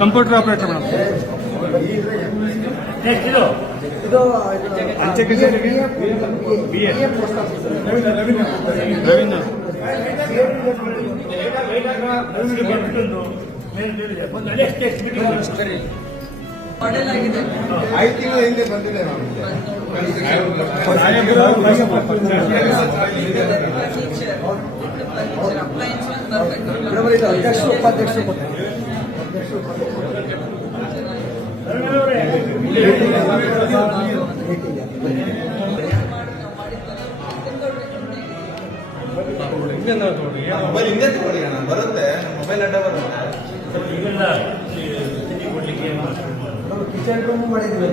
Computer operator madam. Ravindra ಐದು ತಿಂಗಳ ಹಿಂದೆ ಬಂದಿದೆ ಅಧ್ಯಕ್ಷರು ಉಪಾಧ್ಯಕ್ಷರು ಮೊಬೈಲ್ ಹಿಂದೆ ತಗೊಳ್ಳಿ ಬರುತ್ತೆ, ಮೊಬೈಲ್ ಅಡ್ಡ ಬರುತ್ತೆ. ಕಿಚನ್ ರೂಮ್ ಮಾಡಿದ್ವಿ.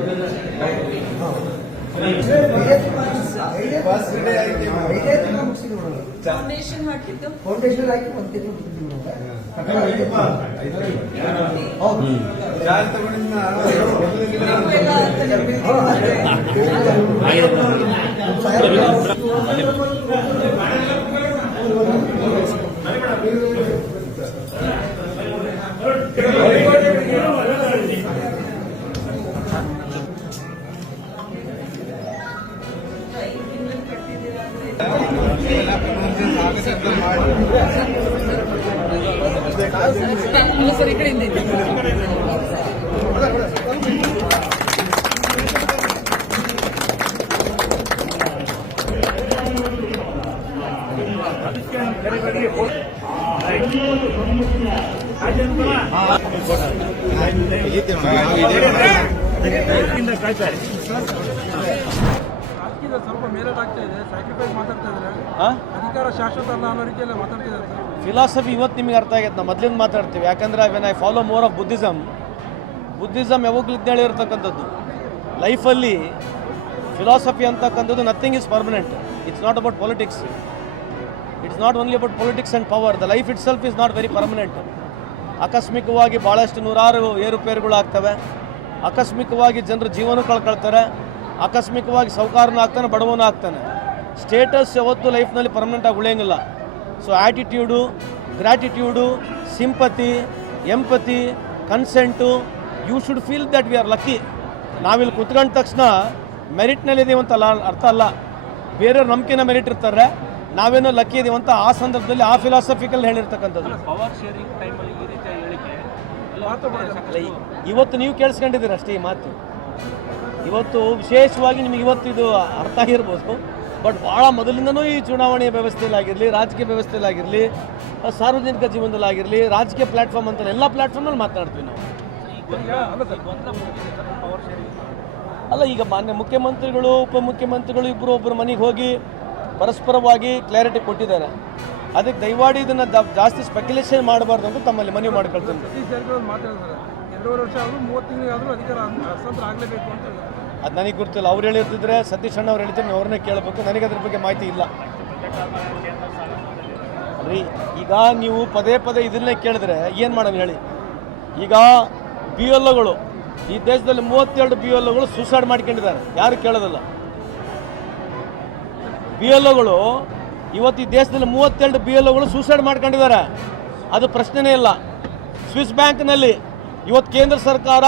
ಫೌಂಡೇಶನ್ ಹಾಕಿದ್ದು ಫೌಂಡೇಶನ್ ಹಾಕಿ ಒಂದು ತಿಂಗಳು ಚಾರ್ಜ್ ತಗೊಂಡಿದ್ದ ಸರ್ ಈ ಕಡೆಯಿಂದ ಸ್ವಲ್ಪ ಮೇಲೇಟಾಗ್ತಾ ಇದೆ. ಸ್ಯಾಕ್ರಿಫೈಸ್ ಮಾತಾಡ್ತಾ ಇದ್ದಾರೆ. ಅಧಿಕಾರ ಶಾಶ್ವತ ಅಲ್ಲ ಅನ್ನೋ ರೀತಿಯಲ್ಲಿ ಮಾತಾಡ್ತಿದ್ದಾರೆ. ಫಿಲಾಸಫಿ ಇವತ್ತು ನಿಮಗೆ ಅರ್ಥ ಆಗೈತೆ. ನಾವು ಮೊದಲಿಂದ ಮಾತಾಡ್ತೀವಿ. ಯಾಕಂದ್ರೆ when I follow more of Buddhism ಯಾವಾಗಲೂ ಇದ್ದೇಳಿ ಇರ್ತಕ್ಕಂಥದ್ದು. ಲೈಫಲ್ಲಿ ಫಿಲಾಸಫಿ ಅಂತಕ್ಕಂಥದ್ದು nothing is permanent. It's not about politics. It's not only about politics and power. The life it self is not very permanent. ಆಕಸ್ಮಿಕವಾಗಿ ಭಾಳಷ್ಟು ನೂರಾರು ಏರುಪೇರುಗಳು ಆಗ್ತವೆ. ಆಕಸ್ಮಿಕವಾಗಿ ಜನರು ಜೀವನ ಕಳ್ಕೊಳ್ತಾರೆ. ಆಕಸ್ಮಿಕವಾಗಿ ಸೌಕಾರನೂ ಆಗ್ತಾನೆ, ಬಡವನೂ ಆಗ್ತಾನೆ. ಸ್ಟೇಟಸ್ ಯಾವತ್ತೂ ಲೈಫ್ನಲ್ಲಿ ಪರ್ಮನೆಂಟಾಗಿ ಉಳಿಯೋಂಗಿಲ್ಲ. So attitude, gratitude, sympathy, empathy, consent, you should feel that we are lucky. ನಾವಿಲ್ಲಿ ಕುತ್ಕೊಂಡ ತಕ್ಷಣ ಮೆರಿಟ್ನಲ್ಲಿದ್ದೀವಂತಲ್ಲ ಅರ್ಥ ಅಲ್ಲ. ಬೇರೆಯವ್ರು ನಂಬಿಕೆನ ಮೆರಿಟ್ ಇರ್ತಾರೆ, ನಾವೇನೋ ಲಕ್ಕಿ ಇದೀವಂತ ಆ ಸಂದರ್ಭದಲ್ಲಿ ಆ ಫಿಲಾಸಫಿಕಲ್ಲಿ ಹೇಳಿರ್ತಕ್ಕಂಥದ್ದು. ಪವರ್ ಶೇರಿಂಗ್ ಟೈಮಲ್ಲಿ ಈ ರೀತಿಯ ಹೇಳಿಕೆ ಇವತ್ತು ನೀವು ಕೇಳಿಸ್ಕೊಂಡಿದ್ದೀರ ಅಷ್ಟೇ ಈ ಮಾತು. ಇವತ್ತು ವಿಶೇಷವಾಗಿ ನಿಮಗೆ ಇವತ್ತು ಇದು ಅರ್ಥ ಆಗಿರ್ಬೋದು. ಬಟ್ ಭಾಳ ಮೊದಲಿಂದನೂ ಈ ಚುನಾವಣೆಯ ವ್ಯವಸ್ಥೆಯಲ್ಲಾಗಿರಲಿ, ರಾಜಕೀಯ ವ್ಯವಸ್ಥೆಯಲ್ಲಾಗಿರಲಿ, ಸಾರ್ವಜನಿಕ ಜೀವನದಲ್ಲಾಗಿರಲಿ, ರಾಜಕೀಯ ಪ್ಲ್ಯಾಟ್ಫಾರ್ಮ್ ಅಂತ ಎಲ್ಲ ಪ್ಲ್ಯಾಟ್ಫಾರ್ಮಲ್ಲಿ ಮಾತನಾಡ್ತೀವಿ ನಾವು. ಅಲ್ಲ, ಈಗ ಮಾನ್ಯ ಮುಖ್ಯಮಂತ್ರಿಗಳು, ಉಪಮುಖ್ಯಮಂತ್ರಿಗಳು ಇಬ್ಬರು ಒಬ್ಬರು ಮನೆಗೆ ಹೋಗಿ ಪರಸ್ಪರವಾಗಿ ಕ್ಲಾರಿಟಿ ಕೊಟ್ಟಿದ್ದಾರೆ. ಅದಕ್ಕೆ ದಯಮಾಡಿ ಇದನ್ನು ಜಾಸ್ತಿ ಸ್ಪೆಕ್ಯುಲೇಷನ್ ಮಾಡಬಾರ್ದು ಅಂತ ತಮ್ಮಲ್ಲಿ ಮನವಿ ಮಾಡ್ಕೊಳ್ತೀನಿ. ಮಾತಾಡಿದ್ದಾರೆ 2.5 ವರ್ಷ ಆದರೂ 30 ತಿಂಗಳಿಗಾದರೂ ಅಧಿಕಾರ ಹಸ್ತಾಂತರ ಆಗಲೇಬೇಕು ಅಂತ. ಅದು ನನಗೆ ಗೊತ್ತಿಲ್ಲ. ಅವ್ರು ಹೇಳಿರ್ತಿದ್ರೆ ಸತೀಶ್ ಅಣ್ಣ ಅವ್ರು ಹೇಳ್ತಿದ್ರೆ ಅವ್ರನ್ನೇ ಕೇಳಬೇಕು. ನನಗೆ ಅದ್ರ ಬಗ್ಗೆ ಮಾಹಿತಿ ಇಲ್ಲ ರೀ. ಈಗ ನೀವು ಪದೇ ಪದೇ ಇದನ್ನೇ ಕೇಳಿದ್ರೆ ಏನು ಮಾಡೋಣ ಹೇಳಿ. ಈಗ BLOಗಳು ಈ ದೇಶದಲ್ಲಿ 32 BLOಗಳು ಸೂಸೈಡ್ ಮಾಡ್ಕೊಂಡಿದ್ದಾರೆ. ಯಾರು ಕೇಳೋದಿಲ್ಲ. BLOಗಳು ಇವತ್ತು ಈ ದೇಶದಲ್ಲಿ 32 BLOಗಳು ಸೂಸೈಡ್ ಮಾಡ್ಕೊಂಡಿದ್ದಾರೆ. ಅದು ಪ್ರಶ್ನೆನೇ ಇಲ್ಲ. ಸ್ವಿಸ್ ಬ್ಯಾಂಕ್ನಲ್ಲಿ ಇವತ್ತು ಕೇಂದ್ರ ಸರ್ಕಾರ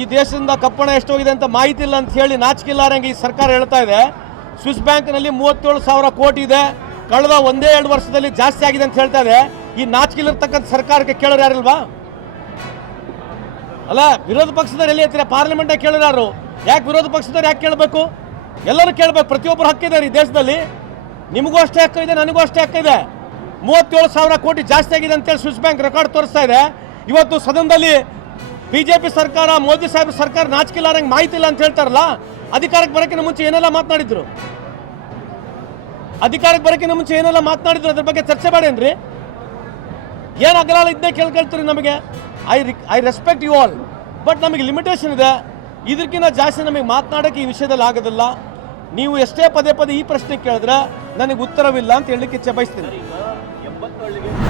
ಈ ದೇಶದಿಂದ ಕಪ್ಪಣ ಎಷ್ಟೋಗಿದೆ ಅಂತ ಮಾಹಿತಿ ಇಲ್ಲ ಅಂತ ಹೇಳಿ ನಾಚಿಕೆಲ್ಲಾರಂಗೆ ಈ ಸರ್ಕಾರ ಹೇಳ್ತಾ ಇದೆ. ಸ್ವಿಸ್ ಬ್ಯಾಂಕ್ನಲ್ಲಿ 37,000 ಕೋಟಿ ಇದೆ, ಕಳೆದ 1-2 ವರ್ಷದಲ್ಲಿ ಜಾಸ್ತಿ ಆಗಿದೆ ಅಂತ ಹೇಳ್ತಾ ಇದೆ. ಈ ನಾಚಿಕೆಲಿರ್ತಕ್ಕಂಥ ಸರ್ಕಾರಕ್ಕೆ ಕೇಳೋರು ಯಾರಿಲ್ವಾ? ಅಲ್ಲ, ವಿರೋಧ ಪಕ್ಷದವ್ರು ಎಲ್ಲಿ ಹೇಳ್ತೀರಾ? ಪಾರ್ಲಿಮೆಂಟಾಗ ಕೇಳೋರು ಯಾರು? ಯಾಕೆ ವಿರೋಧ ಪಕ್ಷದವ್ರು ಯಾಕೆ ಕೇಳಬೇಕು? ಎಲ್ಲರೂ ಕೇಳಬೇಕು. ಪ್ರತಿಯೊಬ್ಬರು ಹಕ್ಕಿದೆ ಈ ದೇಶದಲ್ಲಿ. ನಿಮಗೂ ಅಷ್ಟೇ ಹಕ್ಕಿದೆ, ನನಗೂ ಅಷ್ಟೇ ಹಕ್ಕಿದೆ. 37,000 ಕೋಟಿ ಜಾಸ್ತಿ ಆಗಿದೆ ಅಂತೇಳಿ ಸ್ವಿಸ್ ಬ್ಯಾಂಕ್ ರೆಕಾರ್ಡ್ ತೋರಿಸ್ತಾ ಇದೆ. ಇವತ್ತು ಸದನದಲ್ಲಿ BJP ಸರ್ಕಾರ, ಮೋದಿ ಸಾಹೇಬ್ ಸರ್ಕಾರ ನಾಚಿಕೆಲ್ಲಾರಂಗೆ ಮಾಹಿತಿ ಇಲ್ಲ ಅಂತ ಹೇಳ್ತಾರಲ್ಲ. ಅಧಿಕಾರಕ್ಕೆ ಬರೋಕ್ಕಿಂತ ಮುಂಚೆ ಏನೆಲ್ಲ ಮಾತನಾಡಿದ್ರು? ಅಧಿಕಾರಕ್ಕೆ ಬರೋಕ್ಕಿಂತ ಮುಂಚೆ ಏನೆಲ್ಲ ಮಾತನಾಡಿದ್ರು? ಅದ್ರ ಬಗ್ಗೆ ಚರ್ಚೆ ಮಾಡೇನ್ರಿ? ಏನು ಅಗಲಾಲ ಇದನ್ನೇ ಕೇಳ್ಕೊಳ್ತೀರಿ ನಮಗೆ. I respect you all, but ನಮಗೆ ಲಿಮಿಟೇಷನ್ ಇದೆ. ಇದಕ್ಕಿಂತ ಜಾಸ್ತಿ ನಮಗೆ ಮಾತನಾಡೋಕ್ಕೆ ಈ ವಿಷಯದಲ್ಲಿ ಆಗೋದಿಲ್ಲ. ನೀವು ಎಷ್ಟೇ ಪದೇ ಪದೇ ಈ ಪ್ರಶ್ನೆ ಕೇಳಿದ್ರೆ ನನಗೆ ಉತ್ತರವಿಲ್ಲ ಅಂತ ಹೇಳಲಿಕ್ಕೆ ಇಚ್ಛೆ ಬಯಸ್ತೀನಿ.